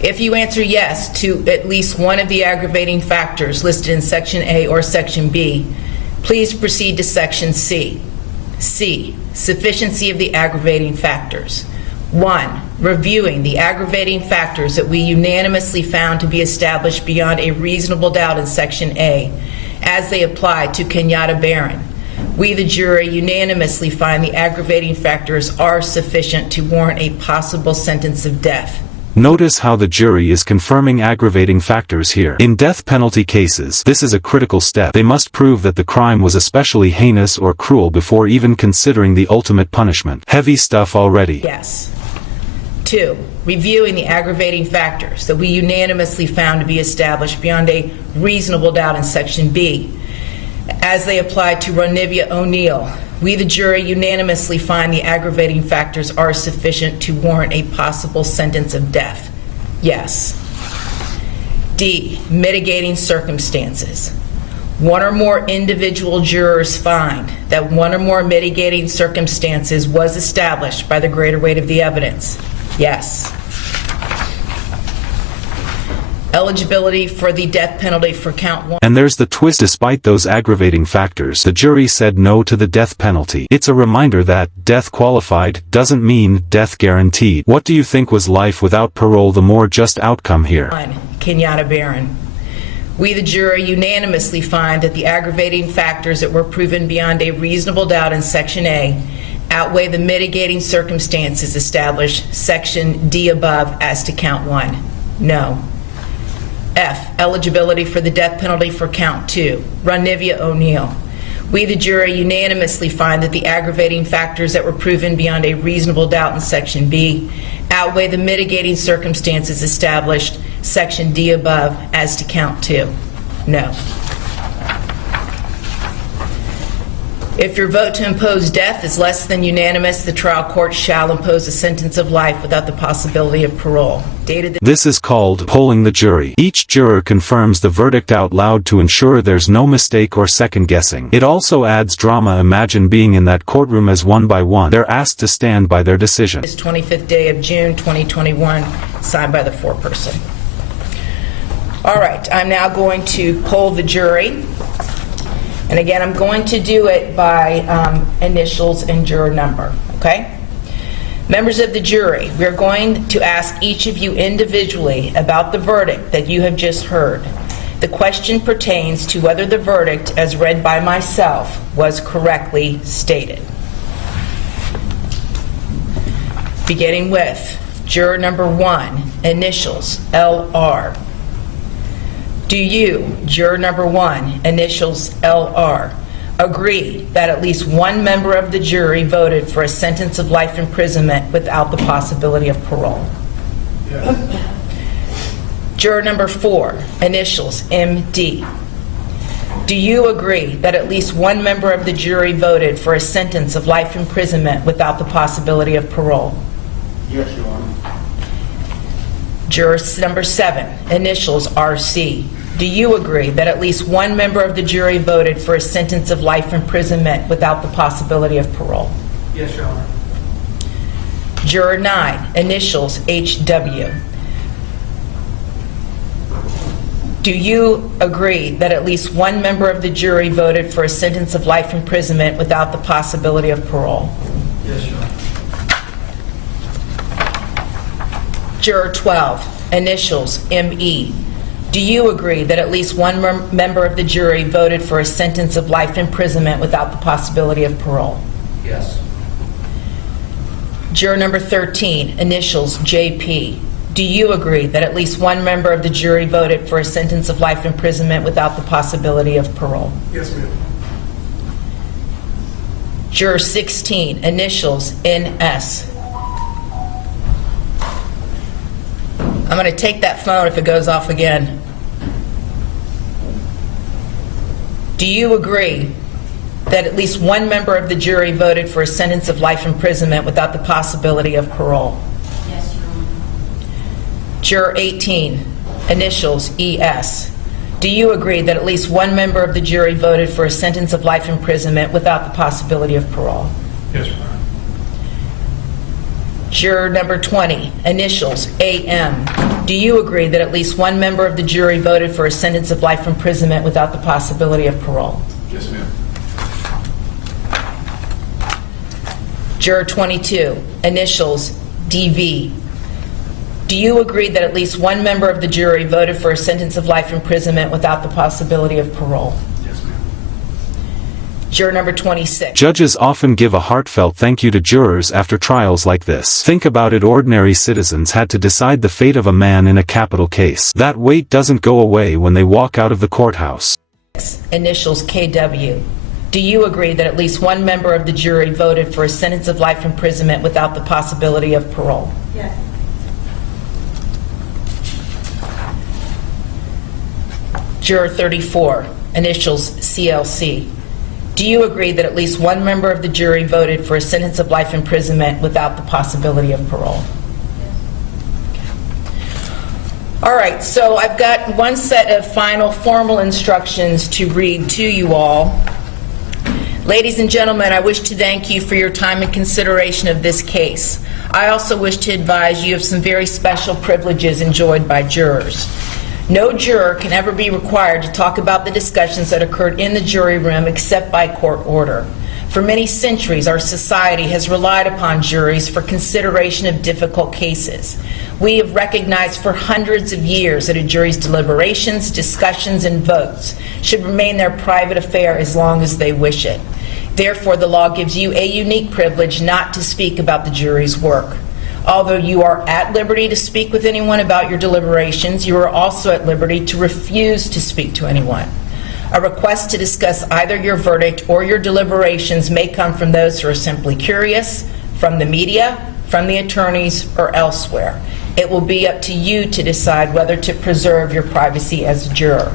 If you answer yes to at least one of the aggravating factors listed in Section A or Section B, please proceed to Section C. C, sufficiency of the aggravating factors. 1, reviewing the aggravating factors that we unanimously found to be established beyond a reasonable doubt in Section A, as they apply to Kenyatta Barron. We, the jury, unanimously find the aggravating factors are sufficient to warrant a possible sentence of death. Notice how the jury is confirming aggravating factors here. In death penalty cases, this is a critical step. They must prove that the crime was especially heinous or cruel before even considering the ultimate punishment. Heavy stuff already. Yes. 2, reviewing the aggravating factors that we unanimously found to be established beyond a reasonable doubt in Section B, as they apply to Ronivia O'Neill. We, the jury, unanimously find the aggravating factors are sufficient to warrant a possible sentence of death. Yes. D, mitigating circumstances. One or more individual jurors find that one or more mitigating circumstances was established by the greater weight of the evidence. Yes. Eligibility for the death penalty for count 1. And there's the twist. Despite those aggravating factors, the jury said no to the death penalty. It's a reminder that death qualified doesn't mean death guaranteed. What do you think was life without parole the more just outcome here? 1, Kenyatta Barron. We, the jury, unanimously find that the aggravating factors that were proven beyond a reasonable doubt in Section A outweigh the mitigating circumstances established Section D above as to count 1. No. F, eligibility for the death penalty for count 2, Ronivia O'Neill. We, the jury, unanimously find that the aggravating factors that were proven beyond a reasonable doubt in Section B outweigh the mitigating circumstances established Section D above as to count 2. No. If your vote to impose death is less than unanimous, the trial court shall impose a sentence of life without the possibility of parole. This is called polling the jury. Each juror confirms the verdict out loud to ensure there's no mistake or second guessing. It also adds drama. Imagine being in that courtroom as one by one they're asked to stand by their decision. This 25th day of June 2021, signed by the foreperson. All right, I'm now going to poll the jury. And again, I'm going to do it by initials and juror number, okay? Members of the jury, we're going to ask each of you individually about the verdict that you have just heard. The question pertains to whether the verdict, as read by myself, was correctly stated. Beginning with juror number 1, initials LR. Do you, juror number 1, initials LR, agree that at least one member of the jury voted for a sentence of life imprisonment without the possibility of parole? Yes. Juror number 4, initials MD. Do you agree that at least one member of the jury voted for a sentence of life imprisonment without the possibility of parole? Yes, Your Honor. Juror number 7, initials RC. Do you agree that at least one member of the jury voted for a sentence of life imprisonment without the possibility of parole? Yes, Your Honor. Juror 9, initials HW. Do you agree that at least one member of the jury voted for a sentence of life imprisonment without the possibility of parole? Yes, Your Honor. Juror 12, initials ME. Do you agree that at least one member of the jury voted for a sentence of life imprisonment without the possibility of parole? Yes. Juror number 13, initials JP. Do you agree that at least one member of the jury voted for a sentence of life imprisonment without the possibility of parole? Yes, ma'am. Juror 16, initials NS. I'm going to take that phone if it goes off again. Do you agree that at least one member of the jury voted for a sentence of life imprisonment without the possibility of parole? Yes, Your Honor. Juror 18, initials ES. Do you agree that at least one member of the jury voted for a sentence of life imprisonment without the possibility of parole? Yes, Your Honor. Juror number 20, initials AM. Do you agree that at least one member of the jury voted for a sentence of life imprisonment without the possibility of parole? Yes, ma'am. Juror 22, initials DV. Do you agree that at least one member of the jury voted for a sentence of life imprisonment without the possibility of parole? Yes, ma'am. Juror number 26. Judges often give a heartfelt thank you to jurors after trials like this. Think about it, ordinary citizens had to decide the fate of a man in a capital case. That weight doesn't go away when they walk out of the courthouse. Initials KW. Do you agree that at least one member of the jury voted for a sentence of life imprisonment without the possibility of parole? Yes. Juror 34, initials CLC. Do you agree that at least one member of the jury voted for a sentence of life imprisonment without the possibility of parole? All right, so I've got one set of final formal instructions to read to you all. Ladies and gentlemen, I wish to thank you for your time and consideration of this case. I also wish to advise you of some very special privileges enjoyed by jurors. No juror can ever be required to talk about the discussions that occurred in the jury room except by court order. For many centuries, our society has relied upon juries for consideration of difficult cases. We have recognized for hundreds of years that a jury's deliberations, discussions, and votes should remain their private affair as long as they wish it. Therefore, the law gives you a unique privilege not to speak about the jury's work. Although you are at liberty to speak with anyone about your deliberations, you are also at liberty to refuse to speak to anyone. A request to discuss either your verdict or your deliberations may come from those who are simply curious, from the media, from the attorneys, or elsewhere. It will be up to you to decide whether to preserve your privacy as a juror.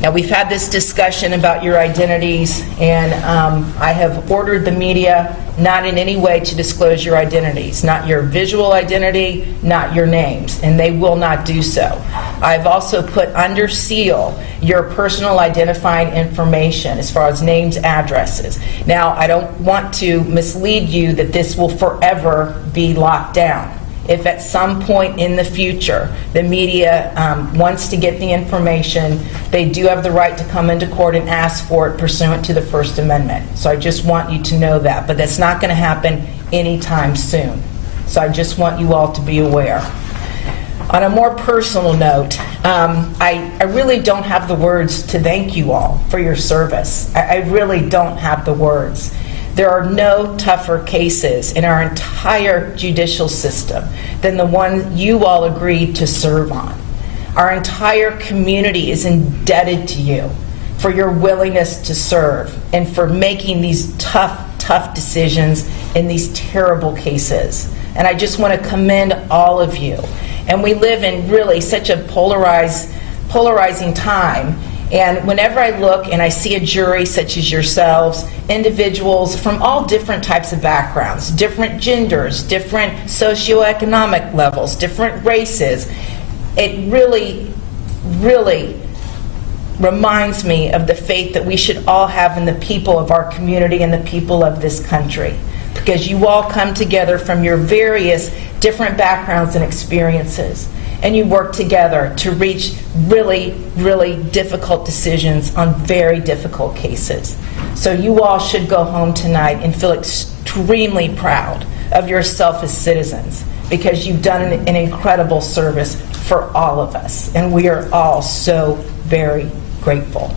Now, we've had this discussion about your identities, and I have ordered the media not in any way to disclose your identities, not your visual identity, not your names, and they will not do so. I've also put under seal your personal identifying information as far as names, addresses. Now, I don't want to mislead you that this will forever be locked down. If at some point in the future the media wants to get the information, they do have the right to come into court and ask for it pursuant to the First Amendment. So I just want you to know that. But that's not going to happen anytime soon. So I just want you all to be aware. On a more personal note, I really don't have the words to thank you all for your service. I really don't have the words. There are no tougher cases in our entire judicial system than the one you all agreed to serve on. Our entire community is indebted to you for your willingness to serve and for making these tough decisions in these terrible cases. And I just want to commend all of you. And we live in really such a polarizing time. And whenever I look and I see a jury such as yourselves, individuals from all different types of backgrounds, different genders, different socioeconomic levels, different races, it really, really reminds me of the faith that we should all have in the people of our community and the people of this country. Because you all come together from your various different backgrounds and experiences, and you work together to reach really, really difficult decisions on very difficult cases. So you all should go home tonight and feel extremely proud of yourself as citizens, because you've done an incredible service for all of us, and we are all so very grateful.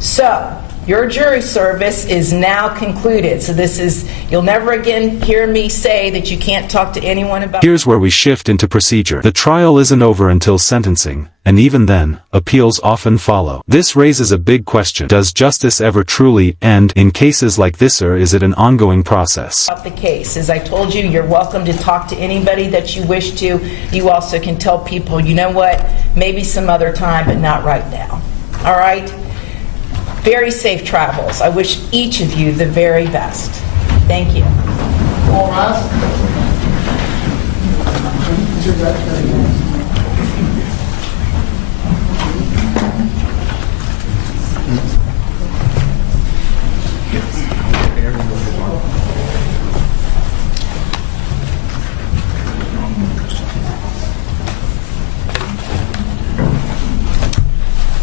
So, your jury service is now concluded. So this is, you'll never again hear me say that you can't talk to anyone about... Here's where we shift into procedure. The trial isn't over until sentencing, and even then, appeals often follow. This raises a big question. Does justice ever truly end in cases like this, or is it an ongoing process? The case. As I told you, you're welcome to talk to anybody that you wish to. You also can tell people, you know what, maybe some other time, but not right now. All right? Very safe travels. I wish each of you the very best. Thank you. All rise.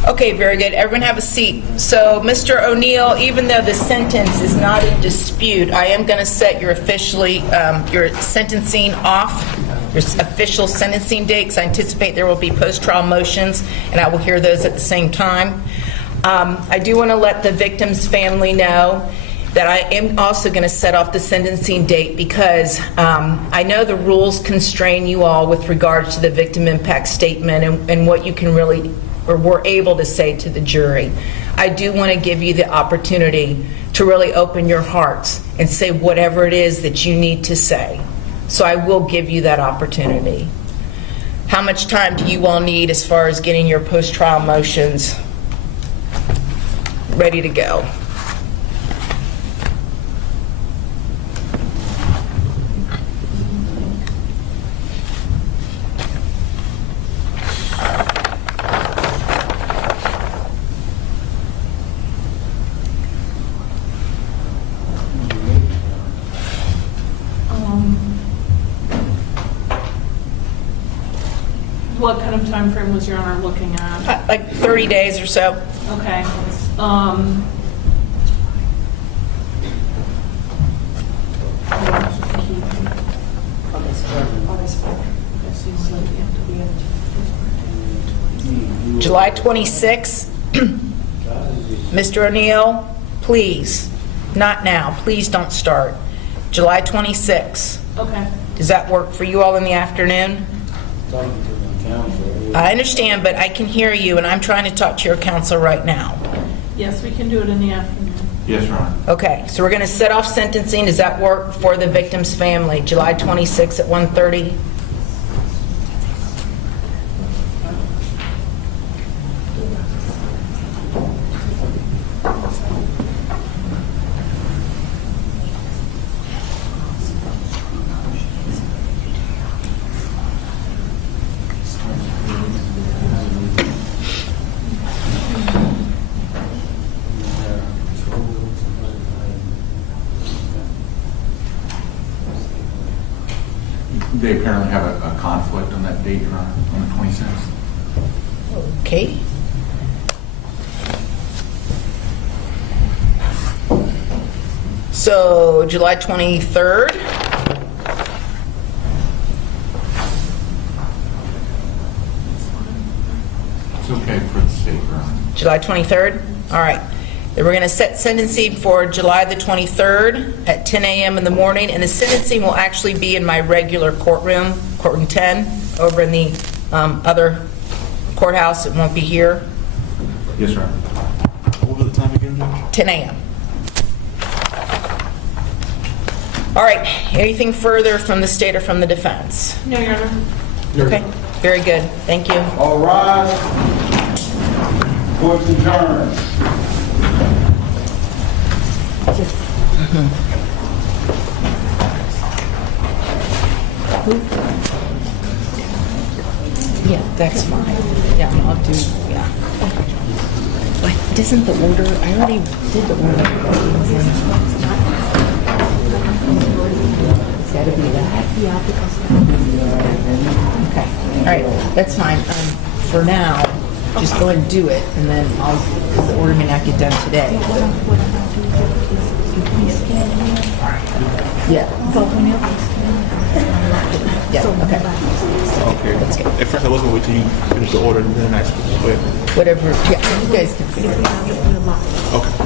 Okay, very good. Everyone have a seat. So, Mr. O'Neill, even though the sentence is not in dispute, I am going to set your sentencing off, your official sentencing date, because I anticipate there will be post-trial motions, and I will hear those at the same time. I do want to let the victim's family know that I am also going to set off the sentencing date because I know the rules constrain you all with regard to the victim impact statement and what you can really or were able to say to the jury. I do want to give you the opportunity to really open your hearts and say whatever it is that you need to say. So I will give you that opportunity. How much time do you all need as far as getting your post-trial motions ready to go? What kind of time frame was Your Honor looking at? Like 30 days or so. Okay. July 26th. Mr. O'Neill, please, not now. Please don't start. July 26th. Okay. Does that work for you all in the afternoon? I understand, but I can hear you, and I'm trying to talk to your counsel right now. Yes, we can do it in the afternoon. Yes, Your Honor. Okay, so we're going to set off sentencing. Does that work for the victim's family? July 26th at 1:30? They apparently have a conflict on that date, Your Honor, on the 26th. Okay. So, July 23rd? It's okay for the state, Your Honor. July 23rd? All right. Then we're going to set sentencing for July the 23rd at 10 a.m. in the morning, and the sentencing will actually be in my regular courtroom, courtroom 10, over in the other courthouse. It won't be here. Yes, Your Honor. What was the time again, Judge? 10 a.m. All right. Anything further from the state or from the defense? No, Your Honor. Okay. Very good. Thank you. All rise. Court's adjourned. Yeah, that's fine. Yeah, I'll do, yeah. But doesn't the order, I already did the order. It's gotta be that. Okay, all right, that's fine. For now, just go ahead and do it, and then I'll, because the order may not get done today. Yeah. Yeah, okay. Okay. Let's go. At first, I was going to wait till you finish the order and then ask you. But Whatever, yeah, you guys can figure it out. okay.